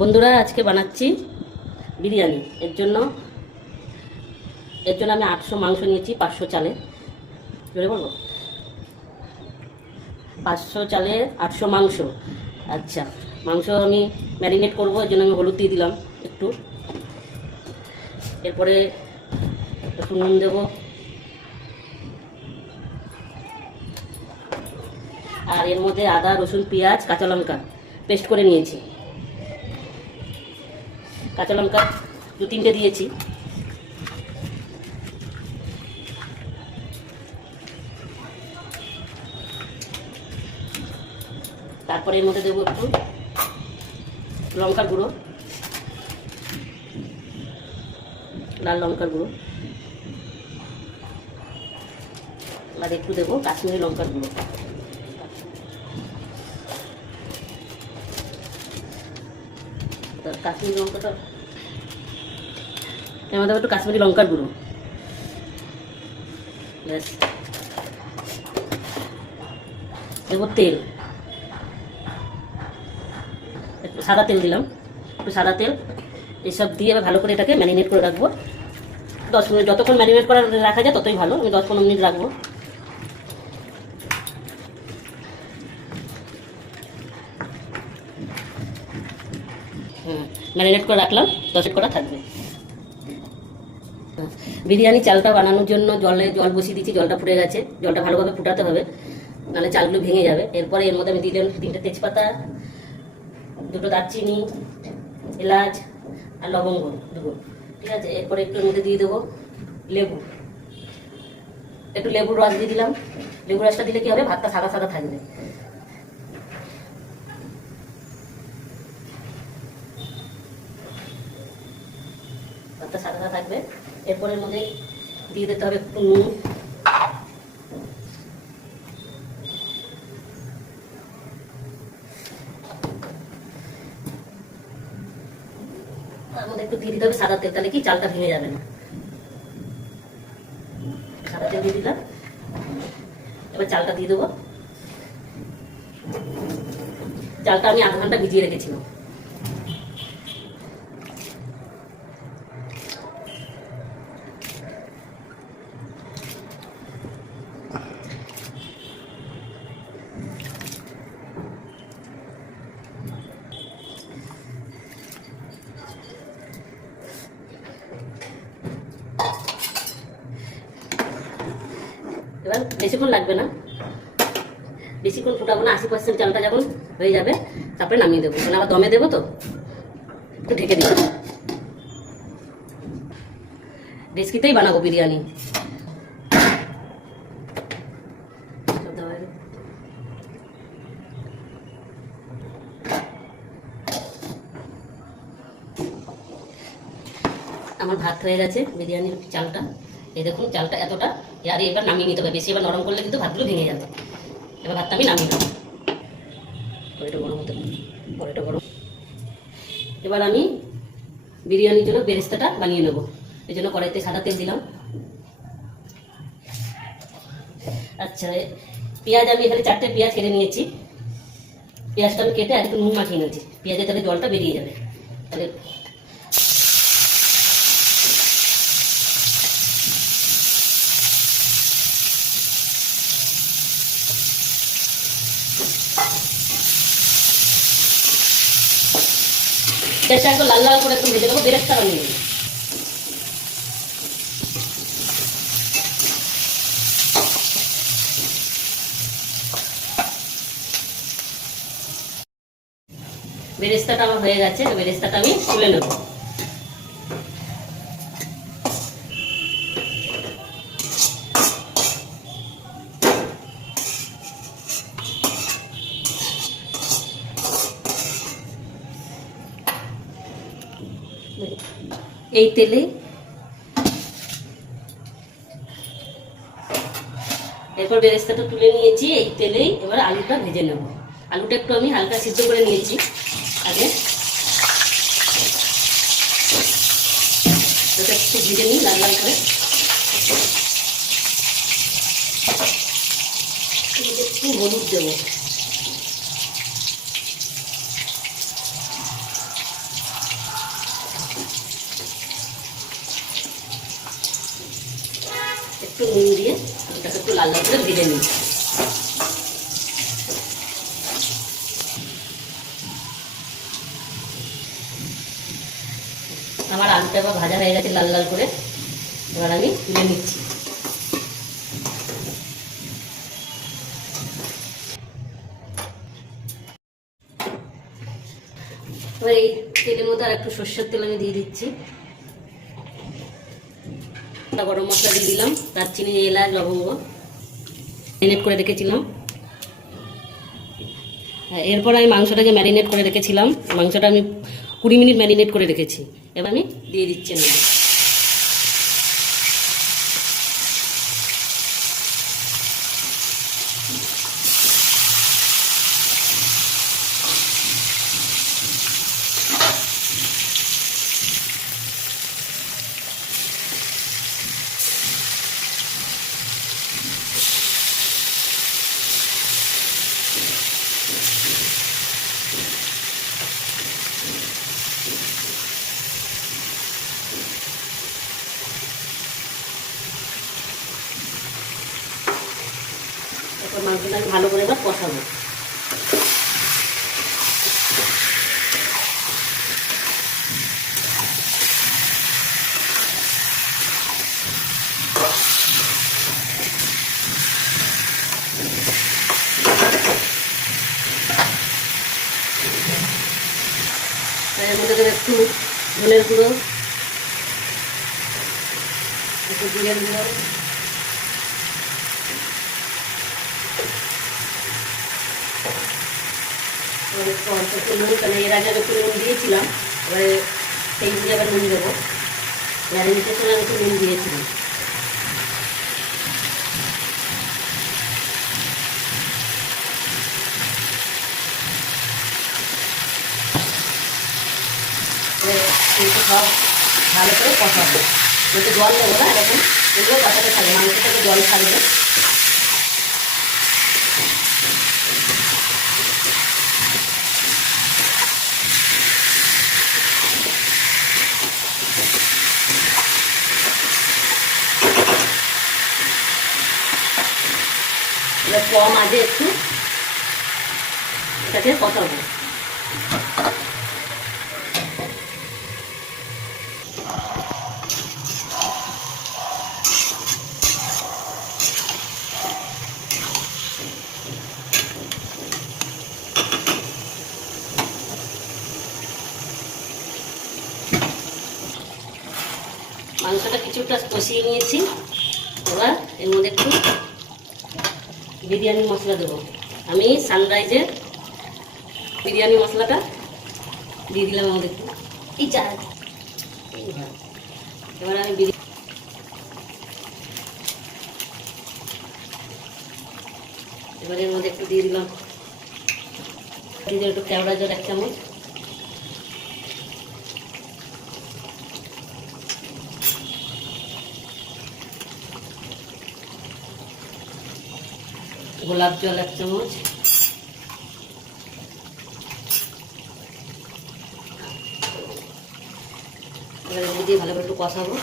বন্ধুরা, আজকে বানাচ্ছি বিরিয়ানি। এর জন্য আমি 800 মাংস নিয়েছি, 500 চালে। জোরে বলবো, 500 চালে 800 মাংস। আচ্ছা, মাংস আমি ম্যারিনেট করবো, এর জন্য আমি হলুদ দিয়ে দিলাম একটু। এরপরে একটু নুন দেবো, আর এর মধ্যে আদা, রসুন, পেঁয়াজ, কাঁচা লঙ্কা পেস্ট করে নিয়েছি। কাঁচা লঙ্কা 2-3টে দিয়েছি। তারপরে এর মধ্যে দেবো একটু লঙ্কার গুঁড়ো, লাল লঙ্কার গুঁড়ো, আর একটু দেবো কাশ্মীরি লঙ্কার গুঁড়ো। কাশ্মীরি লঙ্কাটা এর মধ্যে একটু কাশ্মীরি লঙ্কার গুঁড়ো, ব্যাস। দেবো তেল, একটু সাদা তেল দিলাম, একটু সাদা তেল। এসব দিয়ে ভালো করে এটাকে ম্যারিনেট করে রাখবো 10 মিনিট। যতক্ষণ ম্যারিনেট করে রাখা যায় ততই ভালো। আমি 10-15 মিনিট রাখবো। ম্যারিনেট করে রাখলাম, 10 মিনিট করা থাকবে। বিরিয়ানি চালটা বানানোর জন্য জল বসিয়ে দিচ্ছি। জলটা ফুটে গেছে, জলটা ভালোভাবে ফুটাতে হবে, নাহলে চালগুলো ভেঙে যাবে। এরপরে এর মধ্যে আমি দিলাম 3টে তেজপাতা, 2টো দারচিনি, এলাচ আর লবঙ্গ দেবো, ঠিক আছে। এরপরে একটু মধ্যে দিয়ে দেবো লেবু, একটু লেবুর রস দিয়ে দিলাম। লেবুর রসটা দিলে কি হবে, ভাতটা সাদা সাদা থাকবে। ভাতটা সাদা সাদা থাকবে। এরপরে এর মধ্যে দিয়ে দিতে হবে একটু নুন, তার মধ্যে একটু দিয়ে দিতে হবে সাদা তেল, তাহলে কি চালটা ভেঙে যাবে না। সাদা তেল দিয়ে দিলাম। এবার চালটা দিয়ে দেবো। চালটা আমি আধ ঘন্টা ভিজিয়ে রেখেছিলাম। এবার বেশিক্ষণ লাগবে না, বেশিক্ষণ ফুটাবো না। 80% চালটা যখন হয়ে যাবে তারপরে নামিয়ে দেবো, মানে আবার দমে দেবো তো, একটু ঢেকে দিই। ডেস্কিতেই বানাবো বিরিয়ানি। আমার ভাত হয়ে গেছে, বিরিয়ানির চালটা এই দেখুন, চালটা এতটা। আর এবার নামিয়ে নিতে হবে, বেশি এবার নরম করলে কিন্তু ভাতগুলো ভেঙে যাবে। এবার ভাতটা আমি নামিয়ে দেবো, কড়াইটা গরম হতে, কড়াইটা গরম। এবার আমি বিরিয়ানির জন্য বেরেস্তাটা বানিয়ে নেবো। এই জন্য কড়াইতে সাদা তেল দিলাম। আচ্ছা, পেঁয়াজ আমি এখানে 4টে পেঁয়াজ কেটে নিয়েছি। পেঁয়াজটা আমি কেটে আর একটু নুন মাখিয়ে নিয়েছি, পেঁয়াজের তাহলে জলটা বেরিয়ে যাবে। তাহলে পেঁয়াজটা একটু লাল লাল করে একটু ভেজে নেবো, বেরেস্তা বানিয়ে নেবো। বেরেস্তাটা আমার হয়ে গেছে, বেরেস্তাটা আমি তুলে নেব। এই তেলে এরপর বেরেস্তাটা তুলে নিয়েছি, এই তেলেই এবার আলুটা ভেজে নেব। আলুটা একটু আমি হালকা সিদ্ধ করে নিয়েছি আগে, ওটা একটু ভেজে নিই লাল লাল করে। একটু হলুদ দেবো, একটু নুন দিয়ে এটাকে একটু লাল লাল করে ভেজে নিই। আমার আলুটা এবার ভাজা হয়ে গেছে লাল লাল করে, এবার আমি তুলে নিচ্ছি। এবার এই তেলের মধ্যে আর একটু সর্ষের তেল আমি দিয়ে দিচ্ছি। গরম মশলা দিয়ে দিলাম, দারচিনি, এলাচ, লবঙ্গ ম্যারিনেট করে রেখেছিলাম। এরপর আমি মাংসটাকে ম্যারিনেট করে রেখেছিলাম, মাংসটা আমি 20 মিনিট ম্যারিনেট করে রেখেছি। এবার আমি দিয়ে দিচ্ছি না। এরপর মাংসটাকে ভালো করে এবার কষাবো। এর মধ্যে দেবো একটু ধনের গুঁড়ো, একটু জিরের গুঁড়ো, একটু নুন, কারণ এর আগে একটু নুন দিয়েছিলাম, এবারে সেই বুঝে আবার নুন দেবো। ম্যারিনেটের সময় আমি একটু নুন দিয়েছিলাম। সব ভালো করে কষাবো, যদি জল দেবো না, এরকম এগুলো কষাতে থাকবে, মাংস থেকে জল থাকবে। এবার কম আজে একটু এটাকে কষাবো। মাংসটা কিছুটা কষিয়ে নিয়েছি, এবার এর মধ্যে একটু বিরিয়ানি মশলা দেবো। আমি সানরাইজের বিরিয়ানি মশলাটা দিয়ে দিলাম আমাদের একটু। এবার আমি এবার এর মধ্যে একটু দিয়ে দিলাম একটু কেওড়া জল 1 চামচ, গোলাপ জল 1 চামচ, এবার এগুলো দিয়ে ভালো করে একটু কষাবো।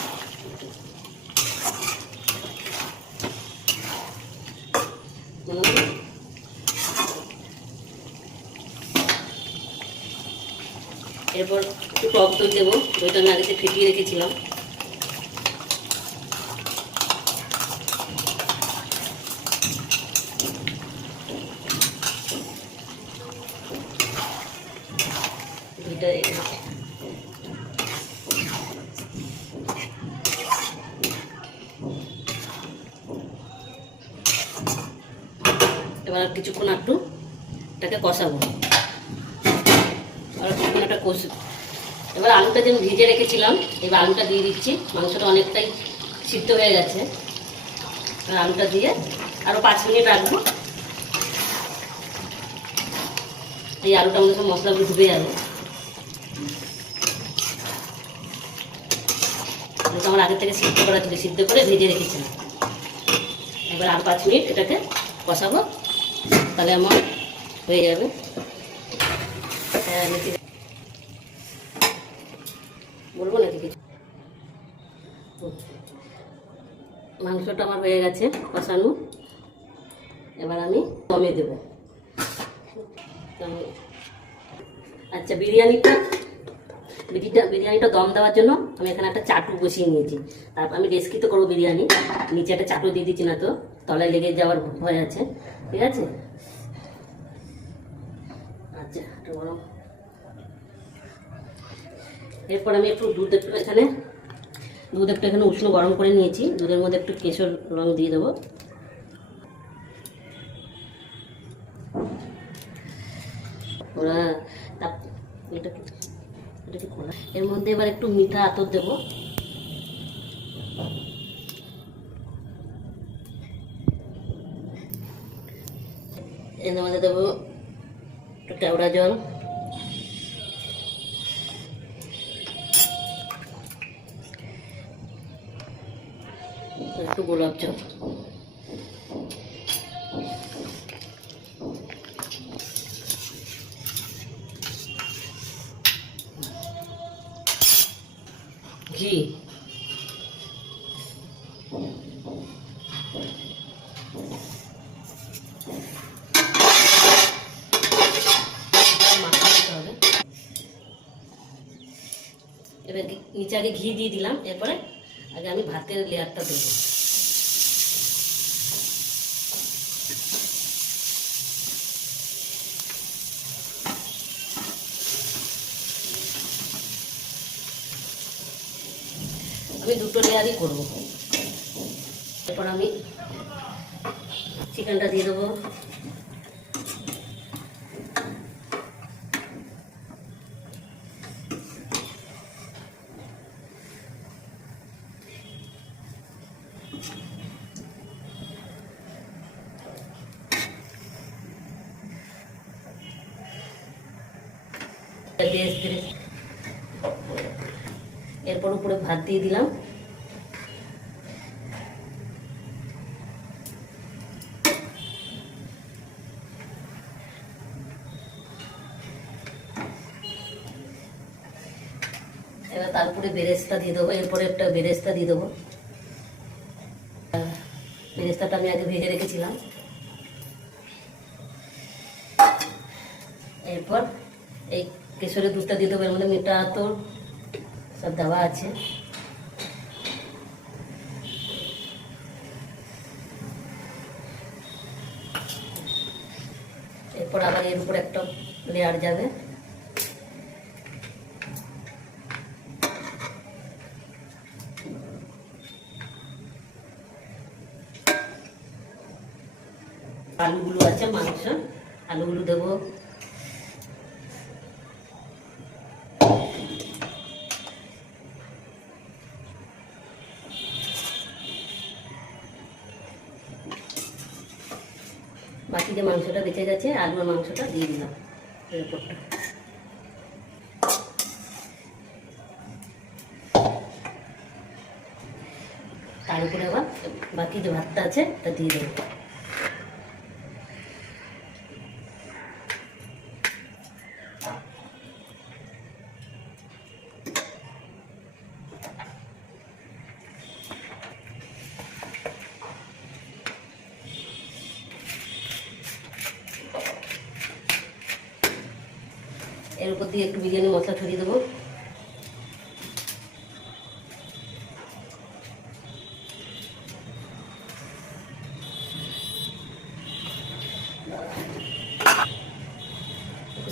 এরপর একটু টক দই দেবো, দইটা আমি আগে ফেটিয়ে রেখেছিলাম। দইটা এবার কিছুক্ষণ একটু এটাকে কষাবো, আর কিছুক্ষণ একটা কষি। এবার আলুটা যে ভিজে রেখেছিলাম, এবার আলুটা দিয়ে দিচ্ছি। মাংসটা অনেকটাই সিদ্ধ হয়ে গেছে, এবার আলুটা দিয়ে আরও 5 মিনিট রাখবো। এই আলুটার মধ্যে সব মশলাগুলো ঢুকে যাবে। আমার আগে থেকে সিদ্ধ করা ছিল, সিদ্ধ করে ভেজে রেখেছিলাম। এবার আর 5 মিনিট এটাকে কষাবো, তাহলে আমার হয়ে যাবে। বলবো নাকি কিছু? মাংসটা আমার হয়ে গেছে কষানো। এবার আমি দমে দেব। আচ্ছা, বিরিয়ানিটা দম দেওয়ার জন্য আমি এখানে একটা চাটু বসিয়ে নিয়েছি। তারপর আমি রেস্কি তো করবো বিরিয়ানি, নিচে একটা চাটু দিয়ে দিচ্ছি, না তো তলায় লেগে যাওয়ার ভয় আছে। ঠিক আছে। আচ্ছা, গরম। এরপর আমি একটু দুধ একটু এখানে উষ্ণ গরম করে নিয়েছি। দুধের মধ্যে একটু কেশর রং দিয়ে দেবো। ওরা এর মধ্যে এবার একটু মিঠা আতর দেবো। এর মধ্যে দেবো একটু কেওড়া জল, একটু গোলাপ জল। ঘি, এবার নিচে আগে ঘি দিয়ে দিলাম। এরপরে আগে আমি ভাতের লেয়ারটা দেবো। আমি দুটো লেয়ারই করবো। এরপর আমি চিকেনটা দিয়ে দেবো। এরপর উপরে ভাত দিয়ে দিলাম। এবার তার উপরে বেরেস্তা দিয়ে দেবো। এরপরে একটা বেরেস্তা দিয়ে দেবো। বেরেস্তাটা আমি আগে ভেজে রেখেছিলাম। এরপর এই কেশরের দুধটা দিয়ে দেবো। এর মধ্যে মিঠা আতর সব দেওয়া আছে। এরপর আবার এর উপর একটা লেয়ার যাবে। আলুগুলো আছে মাংস, আলুগুলো দেবো। বাকি যে মাংসটা বেঁচে গেছে আলু আর মাংসটা দিয়ে দিলাম এর উপরটা। তার উপরে আবার বাকি যে ভাতটা আছে তা দিয়ে দেবো। এর উপর দিয়ে একটু বিরিয়ানি মশলা ছড়িয়ে দেবো।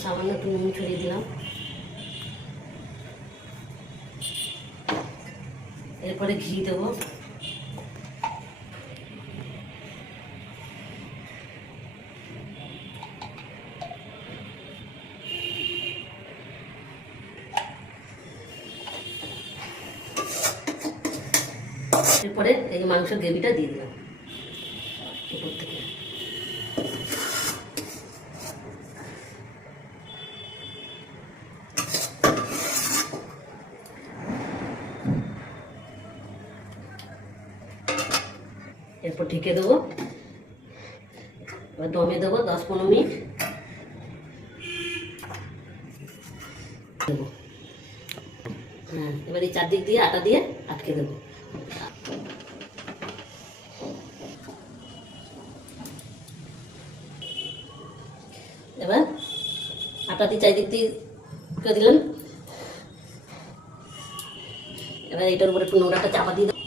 সামান্য একটু নুন ছড়িয়ে দিলাম। এরপরে ঘি দেবো। এরপরে এই মাংসের গ্রেভিটা দিয়ে দিলাম উপর থেকে। এরপর ঢেকে দেবো। এবার দমে দেবো 10-15 মিনিট। হ্যাঁ, এবার এই চারদিক দিয়ে আটা দিয়ে আটকে দেবো। আটা দিয়ে চারিদিক দিয়ে করে দিলাম। এবার এটার উপরে একটু নোংরাটা চাপা দিয়ে দাও।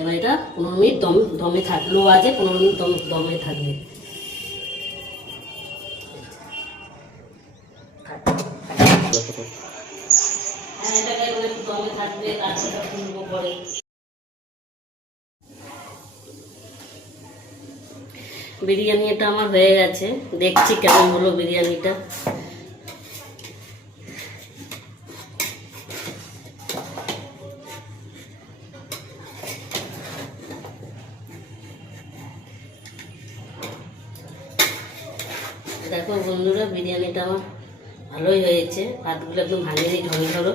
এবার এটা 15 মিনিট দমে থাকলো, আছে 15 মিনিট দমে থাকবে। হ্যাঁ, এটাকে একটু দমে থাকবে, তারপরে খুলবো পরে। বিরিয়ানি এটা আমার হয়ে গেছে, দেখছি কেমন হলো বিরিয়ানিটা। দেখো বন্ধুরা, বিরিয়ানিটা আমার ভালোই হয়েছে, ভাতগুলো একদম ভাঙিয়ে ঝরঝরো।